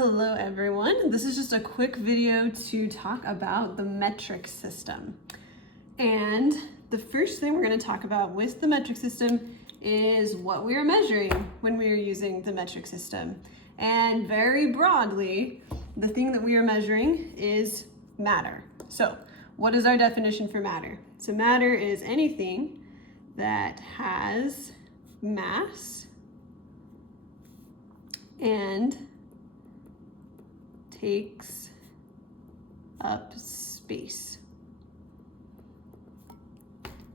Hello everyone, this is just a quick video to talk about the metric system. And the first thing we're going to talk about with the metric system is what we are measuring when we are using the metric system. And very broadly, the thing that we are measuring is matter. So what is our definition for matter? So matter is anything that has mass and takes up space.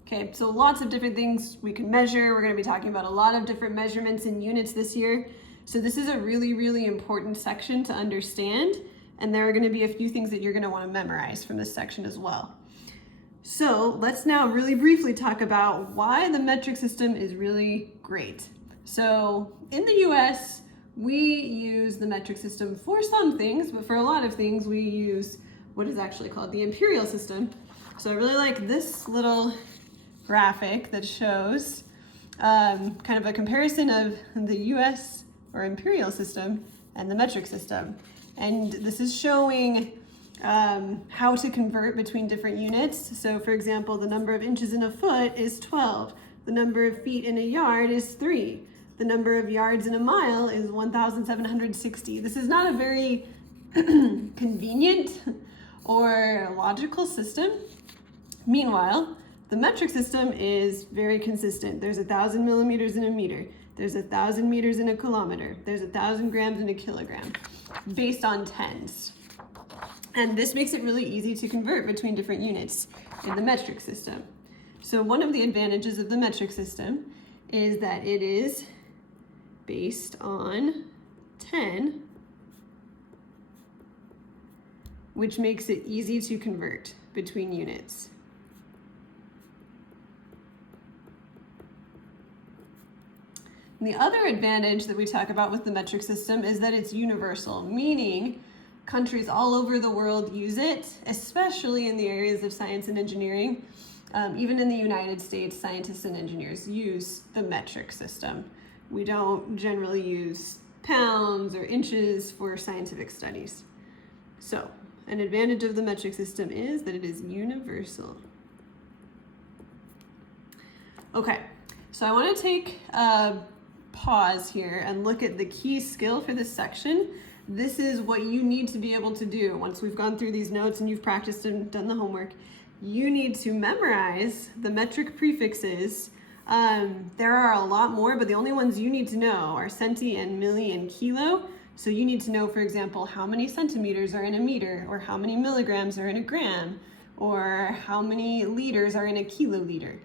Okay, so lots of different things we can measure. We're going to be talking about a lot of different measurements in units this year. So this is a really important section to understand, and there are going to be a few things that you're going to want to memorize from this section as well. So let's now really briefly talk about why the metric system is really great. So in the US, we use the metric system for some things, but for a lot of things we use what is actually called the imperial system. So I really like this little graphic that shows kind of a comparison of the US or imperial system and the metric system. And this is showing how to convert between different units. So for example, the number of inches in a foot is 12. The number of feet in a yard is 3. The number of yards in a mile is 1,760. This is not a very convenient or logical system. Meanwhile, the metric system is very consistent. There's 1,000 millimeters in a meter. There's 1,000 meters in a kilometer. There's 1,000 grams in a kilogram, based on tens. And this makes it really easy to convert between different units in the metric system. So one of the advantages of the metric system is that it is based on 10, which makes it easy to convert between units. And the other advantage that we talk about with the metric system is that it's universal, meaning countries all over the world use it, especially in the areas of science and engineering. Even in the United States, scientists and engineers use the metric system. We don't generally use pounds or inches for scientific studies. So, an advantage of the metric system is that it is universal. Okay, so I want to take a pause here and look at the key skill for this section. This is what you need to be able to do once we've gone through these notes and you've practiced and done the homework. You need to memorize the metric prefixes. There are a lot more, but the only ones you need to know are centi and milli and kilo. So you need to know, for example, how many centimeters are in a meter, or how many milligrams are in a gram, or how many liters are in a kiloliter.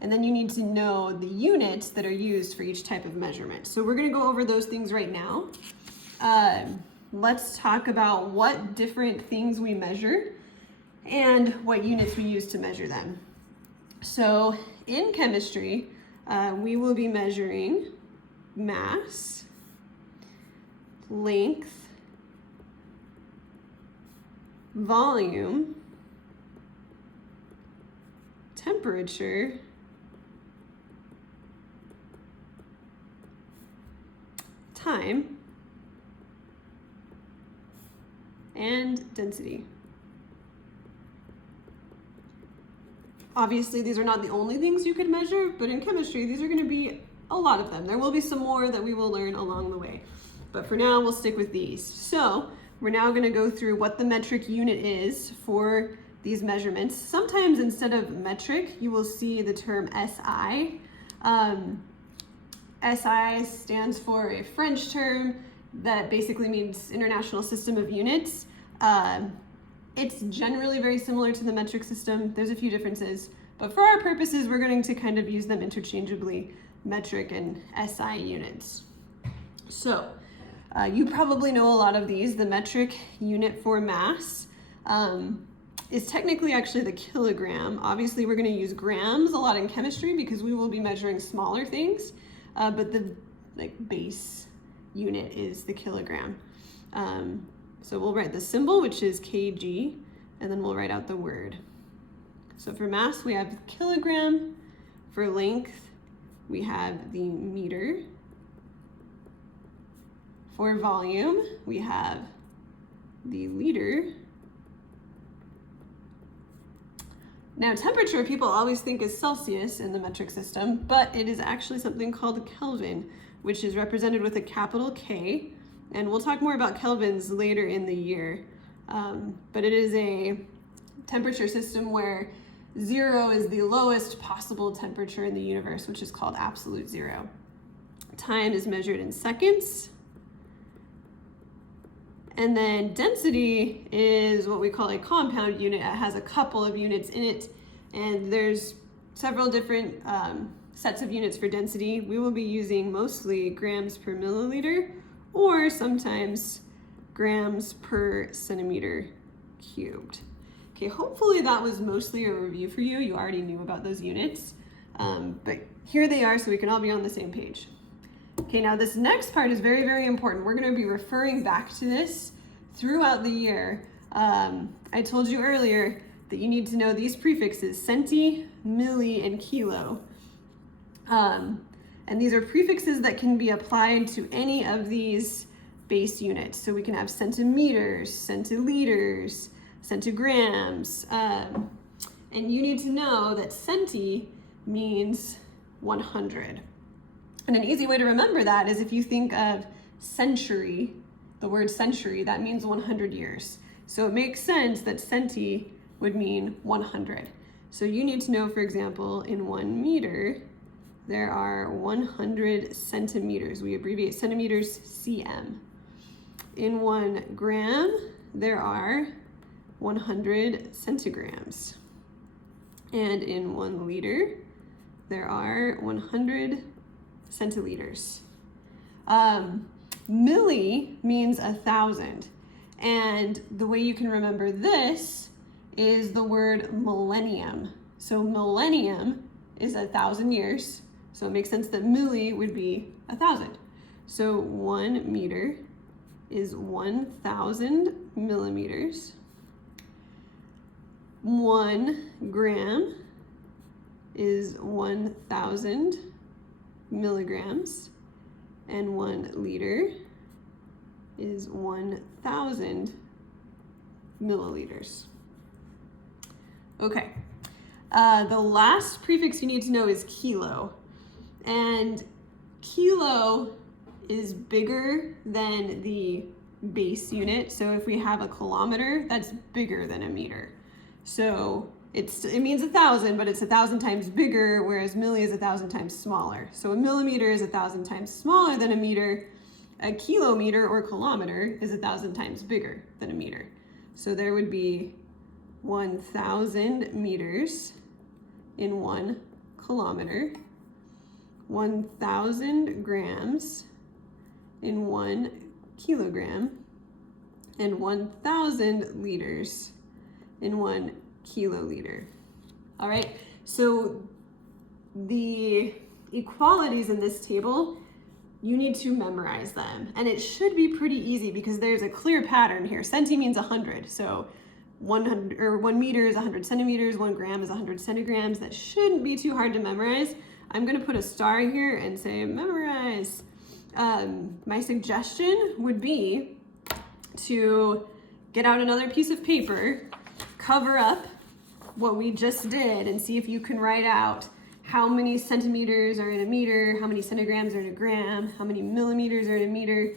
And then you need to know the units that are used for each type of measurement. So we're going to go over those things right now. Let's talk about what different things we measure and what units we use to measure them. So in chemistry, we will be measuring mass, length, volume, temperature, time, and density. Obviously, these are not the only things you could measure, but in chemistry, these are going to be a lot of them. There will be some more that we will learn along the way, but for now, we'll stick with these. So we're now going to go through what the metric unit is for these measurements. Sometimes instead of metric, you will see the term SI. SI stands for a French term that basically means International System of Units. It's generally very similar to the metric system. There's a few differences, but for our purposes, we're going to kind of use them interchangeably, metric and SI units. So you probably know a lot of these. The metric unit for mass is technically actually the kilogram. Obviously, we're going to use grams a lot in chemistry because we will be measuring smaller things, but the base unit is the kilogram. So we'll write the symbol, which is kg, and then we'll write out the word. So for mass, we have kilogram. For length, we have the meter. For volume, we have the liter. Now temperature, people always think is Celsius in the metric system, but it is actually something called Kelvin, which is represented with a capital K. And we'll talk more about kelvins later in the year. But it is a temperature system where 0 is the lowest possible temperature in the universe, which is called absolute zero. Time is measured in seconds. And then density is what we call a compound unit. It has a couple of units in it, and there's several different sets of units for density. We will be using mostly grams per milliliter, or sometimes grams per centimeter cubed. Okay, hopefully that was mostly a review for you. You already knew about those units, but here they are so we can all be on the same page. Okay, now this next part is very, very important. We're going to be referring back to this throughout the year. I told you earlier that you need to know these prefixes, centi, milli, and kilo. And these are prefixes that can be applied to any of these base units. So we can have centimeters, centiliters, centigrams. And you need to know that centi means 100. And an easy way to remember that is if you think of century, the word century, that means 100 years. So it makes sense that centi would mean 100. So you need to know, for example, in 1 meter, there are 100 centimeters. We abbreviate centimeters cm. In 1 gram, there are 100 centigrams. And in 1 liter, there are 100 centiliters. Milli means 1,000. And the way you can remember this is the word millennium. So millennium is 1,000 years. So it makes sense that milli would be 1,000. So 1 meter is 1,000 millimeters. 1 gram is 1,000 milligrams, and 1 liter is 1,000 milliliters. Okay, the last prefix you need to know is kilo, and kilo is bigger than the base unit. So if we have a kilometer, that's bigger than a meter. So it means 1,000, but it's 1,000 times bigger, whereas milli is 1,000 times smaller. So a millimeter is 1,000 times smaller than a meter. A kilometer or kilometer is 1,000 times bigger than a meter. So there would be 1,000 meters in 1 kilometer, 1,000 grams in 1 kilogram, and 1,000 liters in 1 kiloliter. All right, so the equalities in this table, you need to memorize them. And it should be pretty easy because there's a clear pattern here. Centi means 100, so 1 meter is 100 centimeters, 1 gram is 100 centigrams. That shouldn't be too hard to memorize. I'm gonna put a star here and say memorize. My suggestion would be to get out another piece of paper, cover up what we just did, and see if you can write out how many centimeters are in a meter, how many centigrams are in a gram, how many millimeters are in a meter.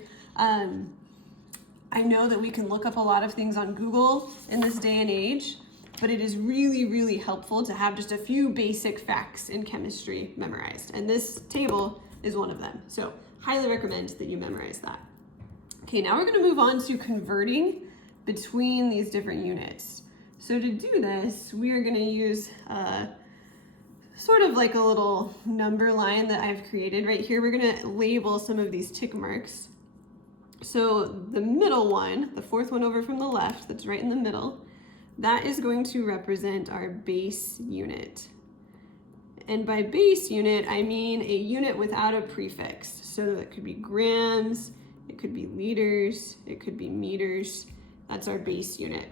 I know that we can look up a lot of things on Google in this day and age, but it is really, really helpful to have just a few basic facts in chemistry memorized. And this table is one of them. So highly recommend that you memorize that. Okay, now we're gonna move on to converting between these different units. So to do this, we are gonna use sort of like a little number line that I've created right here. We're gonna label some of these tick marks. So the middle one, the fourth one over from the left, that's right in the middle, that is going to represent our base unit. And by base unit, I mean a unit without a prefix. So it could be grams, it could be liters, it could be meters. That's our base unit.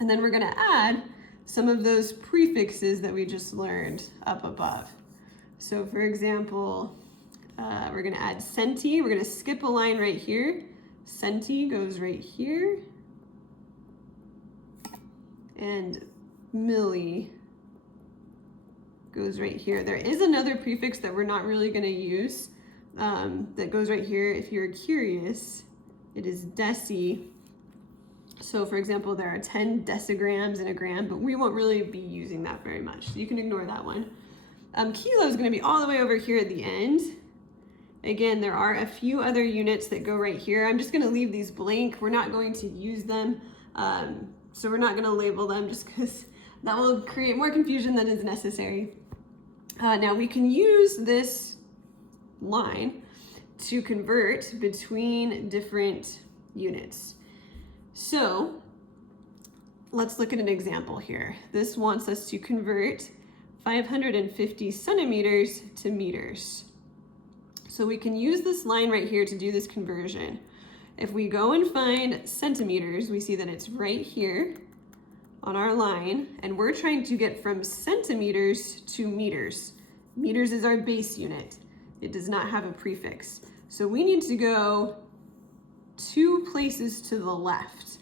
And then we're gonna add some of those prefixes that we just learned up above. So for example, we're gonna add centi. We're gonna skip a line right here. Centi goes right here. And milli goes right here. There is another prefix that we're not really gonna use that goes right here. If you're curious, it is deci. So for example, there are 10 decigrams in a gram, but we won't really be using that very much. So you can ignore that one. Kilo is gonna be all the way over here at the end. Again, there are a few other units that go right here. I'm just gonna leave these blank. We're not going to use them. So we're not gonna label them just because that will create more confusion than is necessary. Now we can use this line to convert between different units. So let's look at an example here. This wants us to convert 550 centimeters to meters. So we can use this line right here to do this conversion. If we go and find centimeters, we see that it's right here on our line, and we're trying to get from centimeters to meters. Meters is our base unit. It does not have a prefix. So we need to go 2 places to the left.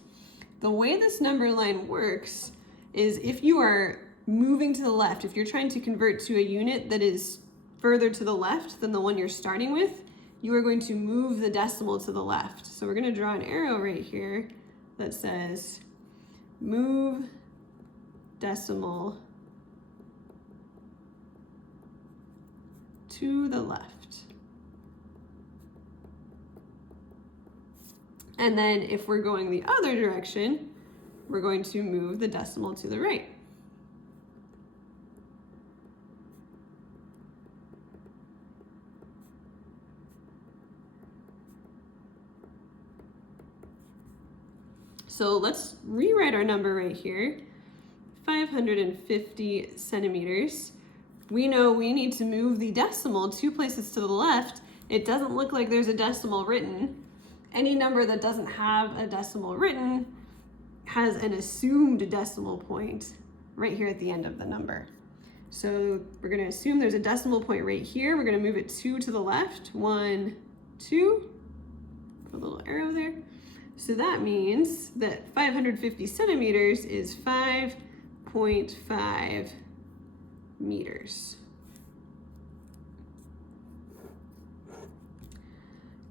The way this number line works is if you are moving to the left, if you're trying to convert to a unit that is further to the left than the one you're starting with, you are going to move the decimal to the left. So we're going to draw an arrow right here that says move decimal to the left. And then if we're going the other direction, we're going to move the decimal to the right. So let's rewrite our number right here, 550 centimeters. We know we need to move the decimal 2 places to the left. It doesn't look like there's a decimal written. Any number that doesn't have a decimal written has an assumed decimal point right here at the end of the number. So we're gonna assume there's a decimal point right here. We're gonna move it 2 to the left, 1, 2, put a little arrow there. So that means that 550 centimeters is 5.5 meters.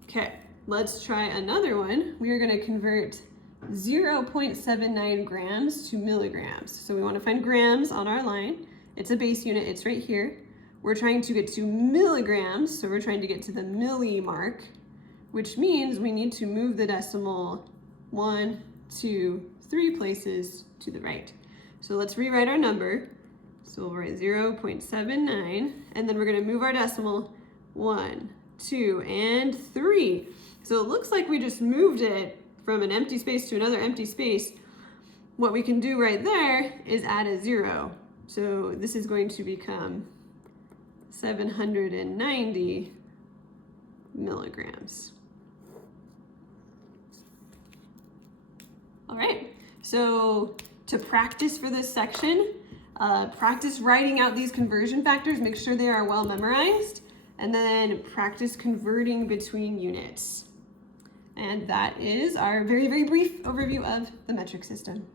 Okay, let's try another one. We are going to convert 0.79 grams to milligrams. So we want to find grams on our line. It's a base unit, it's right here. We're trying to get to milligrams, so we're trying to get to the milli mark, which means we need to move the decimal 1, 2, 3 places to the right. So let's rewrite our number. So we'll write 0.79, and then we're going to move our decimal 1, 2, and 3. So it looks like we just moved it from an empty space to another empty space. What we can do right there is add a 0. So this is going to become 790 milligrams. All right, so to practice for this section, practice writing out these conversion factors, make sure they are well memorized, and then practice converting between units. And that is our very, very brief overview of the metric system.